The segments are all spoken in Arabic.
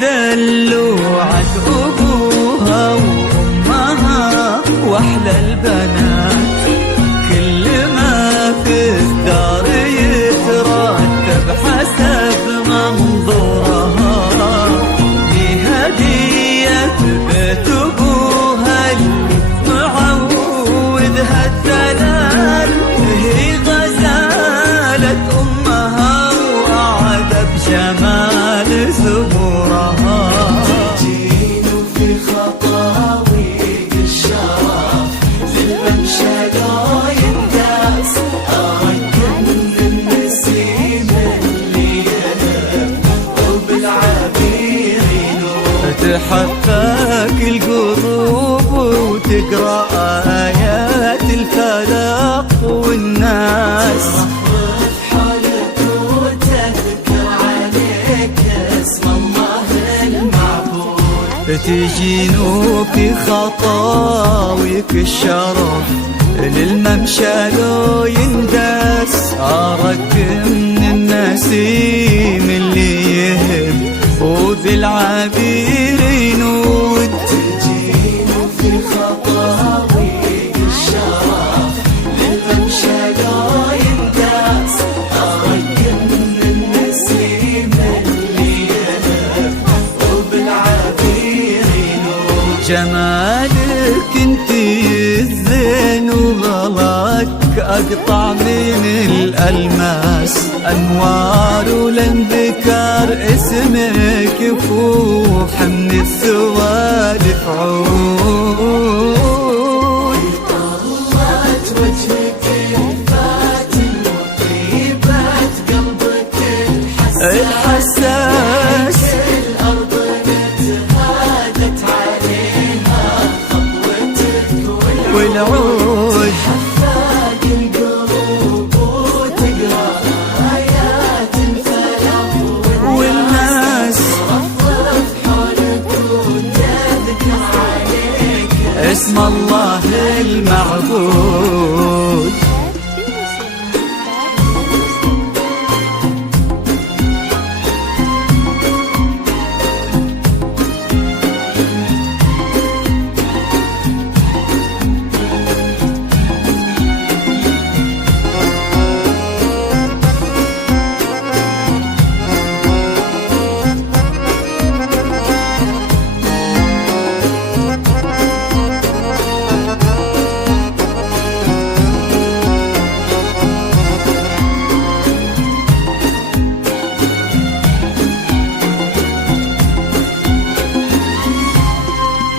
دلوعت أبوها وأمها وأحلى البنات، كل ما في الدار يترتب حسب منظورها، بهدية بيت أبوها معودها الدلال، هي غزالة أمها وأعذب جمال زهورها. تجين في خطاويق الشرف للممشى لو ينداس، أركن النسيم اللي يلف وبالعبير ينور، تحقق القلوب وتقرأ آيات الفلق والناس، تجينو في خطاويك الشرف للممشى لو ينداس، أرق من النسيم اللي يهب وبالعبير ينود. تجينو في خطاويك الشرف للممشى لو ينداس، أرق من النسيم اللي يهب وبالعبير جمالك انتي الزين وغلاك أقطع من الألماس، أنوار ولنذكر اسمك يفوح من السوالف عود، طلعت وجهك الفاتن وطيبات قلبك الحساس، الأرض نتهادت عليها خطوتك والعود حفاق القلوب وتقرأ آيات الفلق والناس رفرف حولك وتذكر عليك اسم الله المعبود.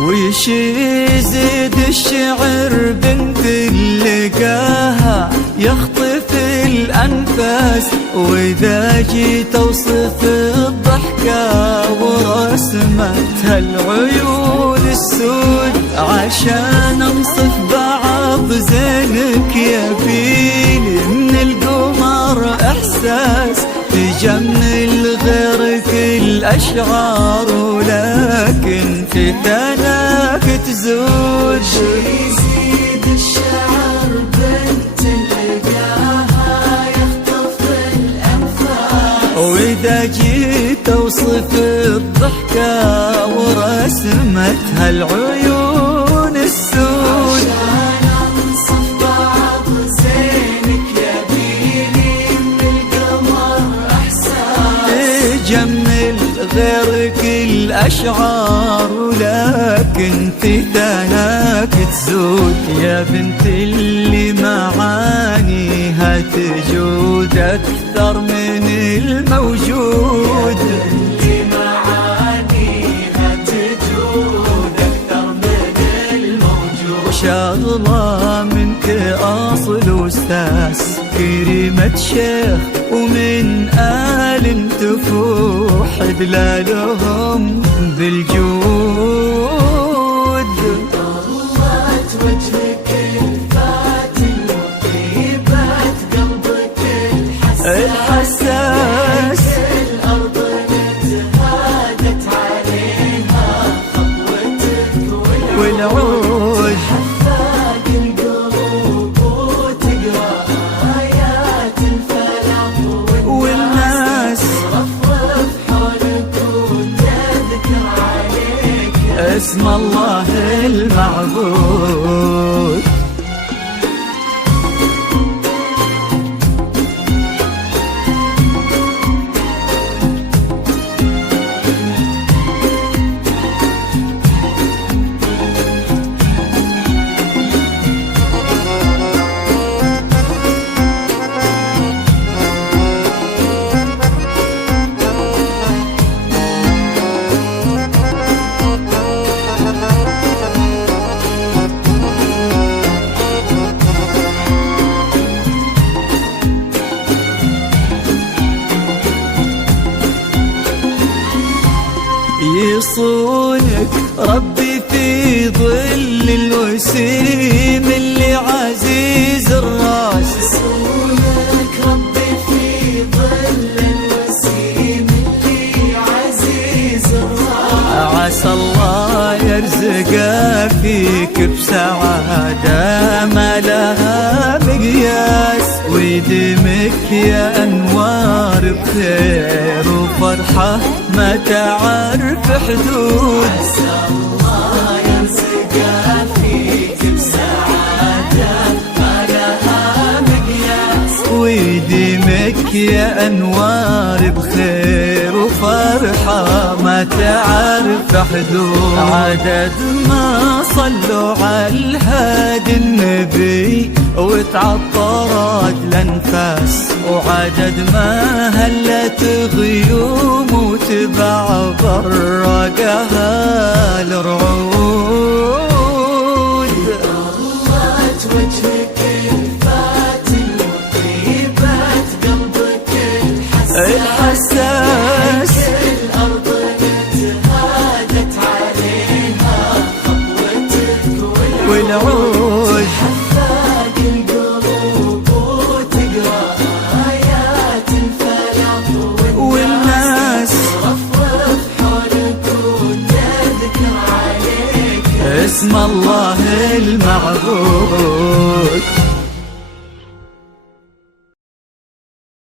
وش يزيد الشعر بنت اللقاها، يخطف الأنفاس وإذا جيت أوصف الضحكة ورسمتها العيون السود، عشان أنصف بعض زينك يبيلي من القمر إحساس تجمل غيرك الأشعار، ولكن في ثناك تزود. يزيد الشعر بنت لقاها يخطف الأنفاس، وإذا جيت أوصف الضحكة ورسمتها العيون السود، عشان أنصف بعض زينك يبيلي من القمر إحساس تجمل غيرك الأشعار، ولكن في ثناك تزود. يا بنت اللي معانيها تجود أكثر من الموجود، اللي معانيها تجود أكثر من الموجود. شغلة منك أصل وساس، كريمة شيخ ومن آل تفوح دلالهم بالجود. طلت وجهك الفاتن وطيبات قلبك الحساس، الأرض نتهادت عليها خطوتك والعود حفاق القلوب وتقرأ آيات الفلق والناس رفرف حولك وتذكر عليك اسم الله المعبود. يصونك ربي في ظل الوسيم اللي عزيز الراس، يصونك ربي في ظل الوسيم اللي عزيز الراس. عسى الله يرزق فيك بسعادة ما لها مقياس، ويدمك يا أنوار بخير وفرحة ما تعرف حدود. عسى الله يرزق فيك بسعادة ما لها مقياس، ويديمك يا أنوار بخير وفرحة ما تعرف حدود. عدد ما صلوا على الهادي النبي وتعطرت الأنفاس، وعدد ما هلت غيوم وتبع برقها الرعود. طلت وجهك الفاتن وطيبات قلبك الحساس، الأرض نتهادت عليها خطوتك والعود حفاق القلوب وتقرأ آيات الفلق والناس رفرف حولك وتذكر عليك اسم الله المعبود.